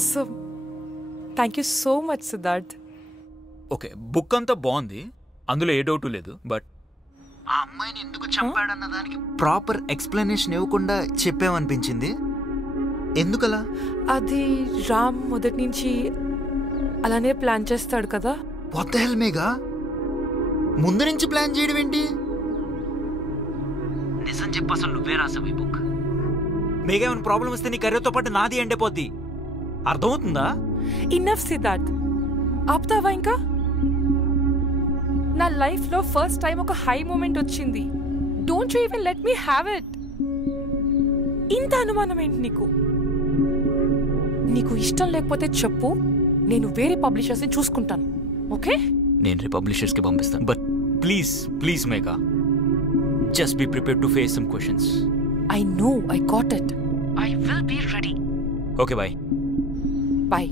Awesome. Thank you so much Siddharth. Okay, book అంతా బాగుంది, అందులో ఏ డౌట్ లేదు. బట్ ఆ అమ్మాయిని ఎందుకు చంపాడన్న దానికి ప్రాపర్ ఎక్స్ప్లెనేషన్ ఇవ్వకుండా చెప్పామనిపించింది. ఎందుకలా? అది రామ్ మొదటి నుంచి అలానే ప్లాన్ చేస్తాడు కదా. వాట్ ద హెల్ మేఘా, ముందు నుంచి ప్లాన్ చేయడం ఏంటి? నిజం చెప్పు, అసలు నువ్వే రాసావు ఈ బుక్? మేఘా ఏమైనా ప్రాబ్లం వస్తే నీ కర్రీతో పాటు నాది ఎండిపోద్ది, అర్థమవుతుందా? ఇన్నఫ్ సిద్ధార్థ్, ఆపుతావా ఇంకా? నా లైఫ్లో ఫస్ట్ టైం ఒక హై మూమెంట్ వచ్చింది. Don't you even let me have it. ఇంత అనుమానం ఏంటి నీకు? నీకు ఇష్టం లేకపోతే చెప్పు, నేను వేరే పబ్లిషర్స్ని చూసుకుంటాను. ఓకే, నేను పబ్లిషర్స్కి పంపిస్తాను. But please please Megha, just be prepared to face some questions. I know, I got it. I will be ready. Okay, bye. Bye.